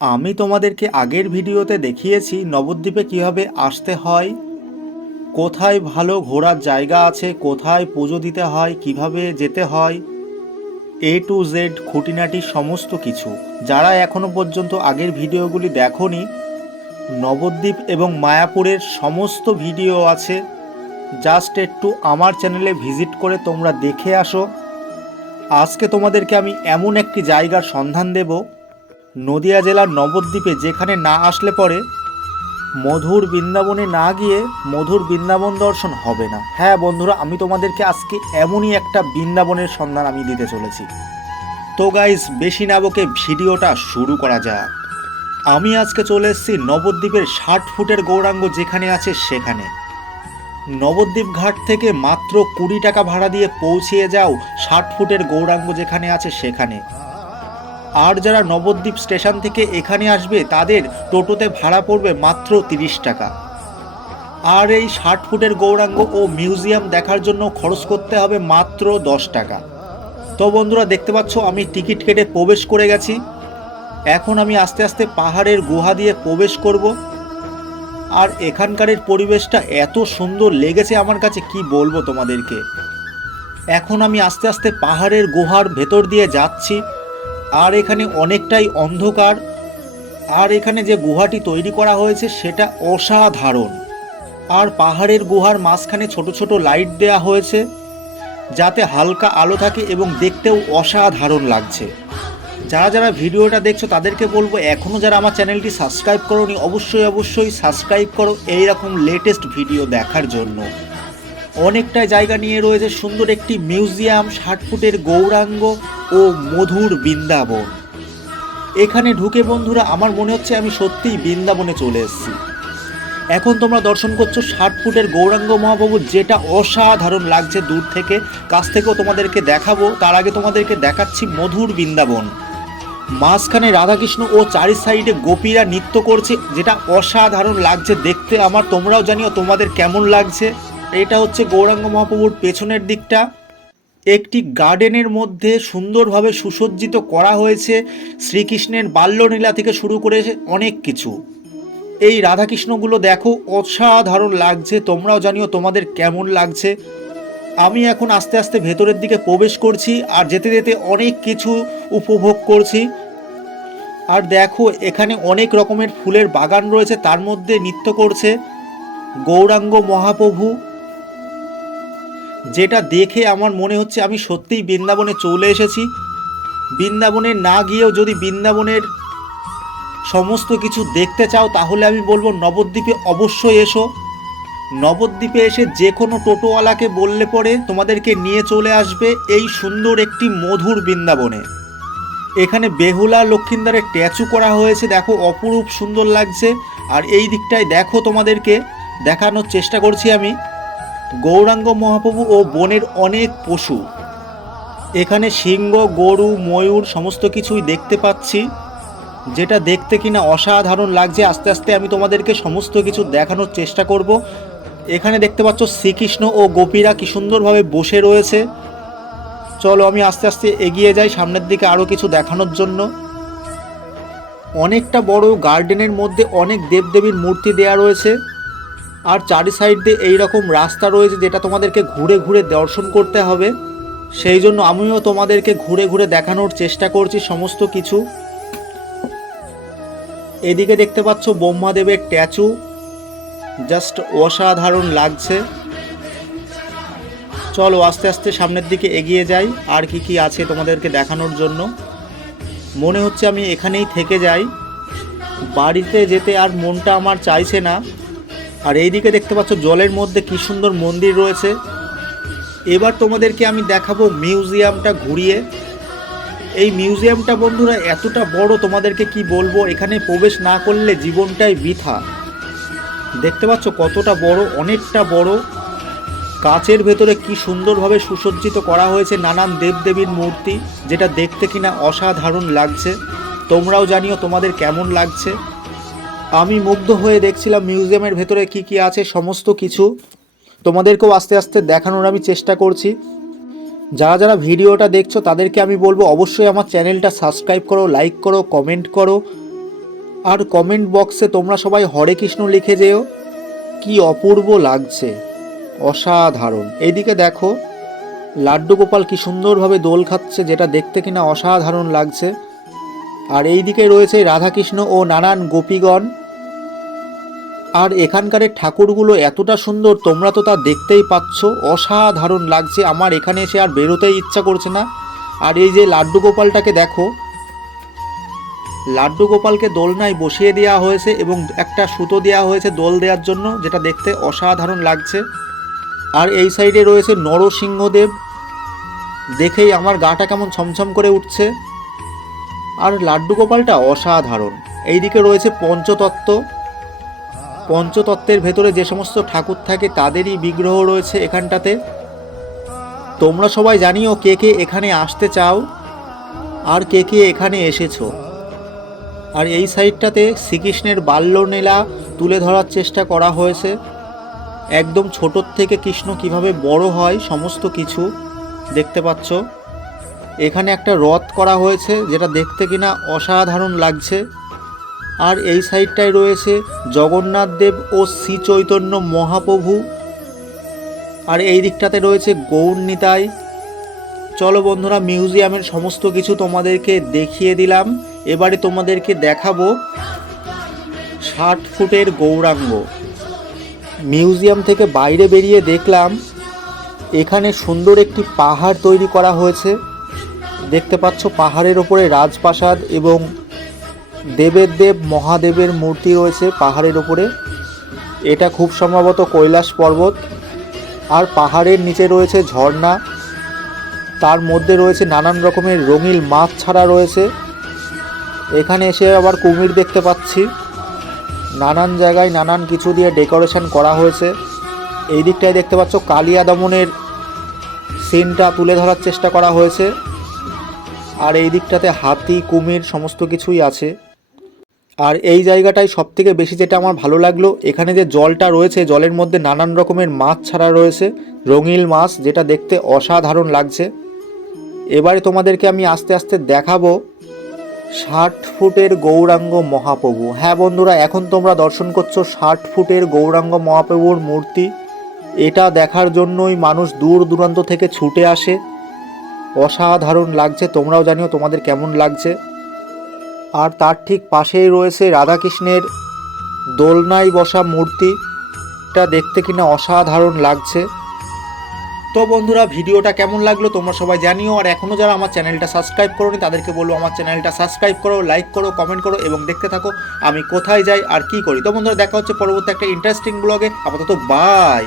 আমি তোমাদেরকে আগের ভিডিওতে দেখিয়েছি নবদ্বীপে কিভাবে আসতে হয়, কোথায় ভালো ঘোরার জায়গা আছে, কোথায় পুজো দিতে হয়, কিভাবে যেতে হয়, টু জেড খুঁটিনাটি সমস্ত কিছু। যারা এখনো পর্যন্ত আগের ভিডিওগুলি দেখোনি, নবদ্বীপ এবং মায়াপুরের সমস্ত ভিডিও আছে। জাস্ট একটু আমার চ্যানেলে ভিজিট করে তোমরা দেখে আসো। আজকে তোমাদেরকে আমি এমন একটি জায়গার সন্ধান দেব নদিয়া জেলার নবদ্বীপে, যেখানে না আসলে পরে মধুর বৃন্দাবনে না গিয়ে মধুর বৃন্দাবন দর্শন হবে না। হ্যাঁ বন্ধুরা, আমি তোমাদেরকে আজকে এমনই একটা বৃন্দাবনের সন্ধান আমি দিতে চলেছি। তো গাইস, বেশি না বকে ভিডিওটা শুরু করা যাক। আমি আজকে চলে এসেছি নবদ্বীপের 60 ফুটের গৌরাঙ্গ যেখানে আছে সেখানে। নবদ্বীপ ঘাট থেকে মাত্র 20 টাকা ভাড়া দিয়ে পৌঁছিয়ে যাও 60 ফুটের গৌরাঙ্গ যেখানে আছে সেখানে। আর যারা নবদ্বীপ স্টেশন থেকে এখানে আসবে তাদের টোটোতে ভাড়া পড়বে মাত্র 30 টাকা। আর এই 60 ফুটের গৌরাঙ্গ ও মিউজিয়াম দেখার জন্য খরচ করতে হবে মাত্র 10 টাকা। তো বন্ধুরা, দেখতে পাচ্ছ আমি টিকিট কেটে প্রবেশ করে গেছি। এখন আমি আস্তে আস্তে পাহাড়ের গুহা দিয়ে প্রবেশ করব। আর এখানকারের পরিবেশটা এত সুন্দর লেগেছে আমার কাছে, কি বলবো তোমাদেরকে। এখন আমি আস্তে আস্তে পাহাড়ের গুহার ভেতর দিয়ে যাচ্ছি। আর এখানে অনেকটাই অন্ধকার। আর এখানে যে গুহাটি তৈরি করা হয়েছে সেটা অসাধারণ। আর পাহাড়ের গুহার মাঝখানে ছোট ছোট লাইট দেওয়া হয়েছে যাতে হালকা আলো থাকে এবং দেখতেও অসাধারণ লাগছে। যারা যারা ভিডিওটা দেখছো তাদেরকে বলবো, এখনও যারা আমার চ্যানেলটি সাবস্ক্রাইব করোনি অবশ্যই সাবস্ক্রাইব করো এই রকম লেটেস্ট ভিডিও দেখার জন্য। অনেকটাই জায়গা নিয়ে রয়েছে সুন্দর একটি মিউজিয়াম, 60 ফুটের গৌরাঙ্গ ও মধুর বৃন্দাবন। এখানে ঢুকে বন্ধুরা আমার মনে হচ্ছে আমি সত্যিই বৃন্দাবনে চলে এসেছি। এখন তোমরা দর্শন করছো 60 ফুটের গৌরাঙ্গ মহাপ্রভু, যেটা অসাধারণ লাগছে দূর থেকে। কাছ থেকেও তোমাদেরকে দেখাবো, তার আগে তোমাদেরকে দেখাচ্ছি মধুর বৃন্দাবন। মাঝখানে রাধাকৃষ্ণ ও চারি সাইডে গোপীরা নৃত্য করছে, যেটা অসাধারণ লাগছে দেখতে আমার। তোমরাও জানিও তোমাদের কেমন লাগছে। এটা হচ্ছে গৌরাঙ্গ মহাপ্রভুর পেছনের দিকটা। একটি গার্ডেনের মধ্যে সুন্দরভাবে সুসজ্জিত করা হয়েছে শ্রীকৃষ্ণের বাল্যলীলা থেকে শুরু করে অনেক কিছু। এই রাধাকৃষ্ণগুলো দেখো, অসাধারণ লাগছে। তোমরাও জানিও তোমাদের কেমন লাগছে। আমি এখন আস্তে আস্তে ভেতরের দিকে প্রবেশ করছি আর যেতে যেতে অনেক কিছু উপভোগ করছি। আর দেখো এখানে অনেক রকমের ফুলের বাগান রয়েছে, তার মধ্যে নৃত্য করছে গৌরাঙ্গ মহাপ্রভু, যেটা দেখে আমার মনে হচ্ছে আমি সত্যিই বৃন্দাবনে চলে এসেছি। বৃন্দাবনে না গিয়েও যদি বৃন্দাবনের সমস্ত কিছু দেখতে চাও তাহলে আমি বলবো নবদ্বীপে অবশ্যই এসো। নবদ্বীপে এসে যে কোনো টোটোওয়ালাকে বললে পরে তোমাদেরকে নিয়ে চলে আসবে এই সুন্দর একটি মধুর বৃন্দাবনে। এখানে বেহুলা লক্ষিন্দারের স্ট্যাচু করা হয়েছে, দেখো অপরূপ সুন্দর লাগছে। আর এই দিকটায় দেখো, তোমাদেরকে দেখানোর চেষ্টা করছি আমি গৌরাঙ্গ মহাপ্রভু ও বনের অনেক পশু। এখানে সিংহ, গরু, ময়ূর সমস্ত কিছুই দেখতে পাচ্ছি, যেটা দেখতে কিনা অসাধারণ লাগছে। আস্তে আস্তে আমি তোমাদেরকে সমস্ত কিছু দেখানোর চেষ্টা করব। এখানে দেখতে পাচ্ছ শ্রীকৃষ্ণ ও গোপীরা কি সুন্দরভাবে বসে রয়েছে। চলো আমি আস্তে আস্তে এগিয়ে যাই সামনের দিকে আরও কিছু দেখানোর জন্য। অনেকটা বড় গার্ডেনের মধ্যে অনেক দেবদেবীর মূর্তি দেয়া রয়েছে। আর চারি সাইড দিয়ে এইরকম রাস্তা রয়েছে, যেটা তোমাদেরকে ঘুরে ঘুরে দর্শন করতে হবে। সেই জন্য আমিও তোমাদেরকে ঘুরে ঘুরে দেখানোর চেষ্টা করছি সমস্ত কিছু। এদিকে দেখতে পাচ্ছ ব্রহ্মাদেবের স্ট্যাচু, জাস্ট অসাধারণ লাগছে। চলো আস্তে আস্তে সামনের দিকে এগিয়ে যাই, আর কি কি আছে তোমাদেরকে দেখানোর জন্য। মনে হচ্ছে আমি এখানেই থেকে যাই, বাড়িতে যেতে আর মনটা আমার চাইছে না। আর এইদিকে দেখতে পাচ্ছ জলের মধ্যে কি সুন্দর মন্দির রয়েছে। এবার তোমাদেরকে আমি দেখাবো মিউজিয়ামটা ঘুরিয়ে। এই মিউজিয়ামটা বন্ধুরা এতটা বড়, তোমাদেরকে কি বলবো, এখানে প্রবেশ না করলে জীবনটাই বৃথা। দেখতে পাচ্ছ কতটা বড়, অনেকটা বড়। কাচের ভেতরে কি সুন্দরভাবে সুসজ্জিত করা হয়েছে নানান দেবদেবীর মূর্তি, যেটা দেখতে কিনা অসাধারণ লাগছে। তোমরাও জানিও তোমাদের কেমন লাগছে। আমি মুগ্ধ হয়ে দেখছিলাম মিউজিয়ামের ভেতরে কি কি আছে সমস্ত কিছু। তোমাদেরকেও আস্তে আস্তে দেখানোর আমি চেষ্টা করছি। যারা যারা ভিডিওটা দেখছো তাদেরকে আমি বলবো অবশ্যই আমার চ্যানেলটা সাবস্ক্রাইব করো, লাইক করো, কমেন্ট করো। আর কমেন্ট বক্সে তোমরা সবাই হরে কৃষ্ণ লিখে যেও। কি অপূর্ব লাগছে, অসাধারণ। এইদিকে দেখো লাড্ডু গোপাল কি সুন্দরভাবে দোল খাচ্ছে, যেটা দেখতে কিনা অসাধারণ লাগছে। আর এইদিকে রয়েছে রাধাকৃষ্ণ ও নানান গোপীগণ। আর এখানকার ঠাকুরগুলো এতটা সুন্দর, তোমরা তো তা দেখতেই পাচ্ছ, অসাধারণ লাগছে। আমার এখানে এসে আর বেরোতেই ইচ্ছা করছে না। আর এই যে লাড্ডু গোপালটাকে দেখো, লাড্ডু গোপালকে দোলনায় বসিয়ে দেওয়া হয়েছে এবং একটা সুতো দেওয়া হয়েছে দোল দেওয়ার জন্য, যেটা দেখতে অসাধারণ লাগছে। আর এই সাইডে রয়েছে নরসিংহদেব, দেখেই আমার গাটা কেমন ছমছম করে উঠছে। আর লাড্ডু গোপালটা অসাধারণ। এইদিকে রয়েছে পঞ্চতত্ত্ব, পঞ্চতত্ত্বের ভেতরে যে সমস্ত ঠাকুর থাকে তাদেরই বিগ্রহ রয়েছে এখানটাতে। তোমরা সবাই জানিও কে কে এখানে আসতে চাও আর কে কে এখানে এসেছো। আর এই সাইডটাতে শ্রীকৃষ্ণের বাল্যলীলা তুলে ধরার চেষ্টা করা হয়েছে, একদম ছোটোর থেকে কৃষ্ণ কিভাবে বড় হয় সমস্ত কিছু দেখতে পাচ্ছ। এখানে একটা রথ করা হয়েছে, যেটা দেখতে কিনা অসাধারণ লাগছে। আর এই সাইডটায় রয়েছে জগন্নাথ দেব ও শ্রী চৈতন্য মহাপ্রভু। আর এই দিকটাতে রয়েছে গৌর নিতাই। চলো বন্ধুরা, মিউজিয়ামের সমস্ত কিছু তোমাদেরকে দেখিয়ে দিলাম। এবারে তোমাদেরকে দেখাবো 60 ফুটের গৌরাঙ্গ। মিউজিয়াম থেকে বাইরে বেরিয়ে দেখলাম এখানে সুন্দর একটি পাহাড় তৈরি করা হয়েছে। দেখতে পাচ্ছ পাহাড়ের ওপরে রাজপ্রাসাদ এবং দেবের দেব মহাদেবের মূর্তি রয়েছে পাহাড়ের ওপরে। এটা খুব সম্ভবত কৈলাস পর্বত। আর পাহাড়ের নিচে রয়েছে ঝর্ণা, তার মধ্যে রয়েছে নানান রকমের রঙিন মাছ ছাড়া রয়েছে। এখানে এসে আবার কুমির দেখতে পাচ্ছি। নানান জায়গায় নানান কিছু দিয়ে ডেকোরেশন করা হয়েছে। এই দিকটায় দেখতে পাচ্ছ কালিয়া দমনের সিনটা তুলে ধরার চেষ্টা করা হয়েছে। আর এই দিকটাতে হাতি কুমির সমস্ত কিছুই আছে। আর এই জায়গাটায় সবথেকে বেশি যেটা আমার ভালো লাগলো, এখানে যে জলটা রয়েছে জলের মধ্যে নানান রকমের মাছ ছাড়া রয়েছে, রঙিন মাছ, যেটা দেখতে অসাধারণ লাগছে। এবারে তোমাদেরকে আমি আস্তে আস্তে দেখাবো 60 ফুটের গৌরাঙ্গ মহাপ্রভু। হ্যাঁ বন্ধুরা, এখন তোমরা দর্শন করছো 60 ফুটের গৌরাঙ্গ মহাপ্রভুর মূর্তি। এটা দেখার জন্যই মানুষ দূর দূরান্ত থেকে ছুটে আসে। অসাধারণ লাগছে, তোমরাও জানিও তোমাদের কেমন লাগছে। আর তার ঠিক পাশেই রয়েছে রাধাকৃষ্ণের দোলনায় বসা মূর্তি, এটা দেখতে কিনা অসাধারণ লাগছে। তো বন্ধুরা, ভিডিওটা কেমন লাগলো তোমরা সবাই জানিও। আর এখনও যারা আমার চ্যানেলটা সাবস্ক্রাইব করোনি তাদেরকে বলবো আমার চ্যানেলটা সাবস্ক্রাইব করো, লাইক করো, কমেন্ট করো এবং দেখতে থাকো আমি কোথায় যাই আর কি করি। তো বন্ধুরা, দেখা হচ্ছে পরবর্তী একটা ইন্টারেস্টিং ব্লগে। আপাতত বাই।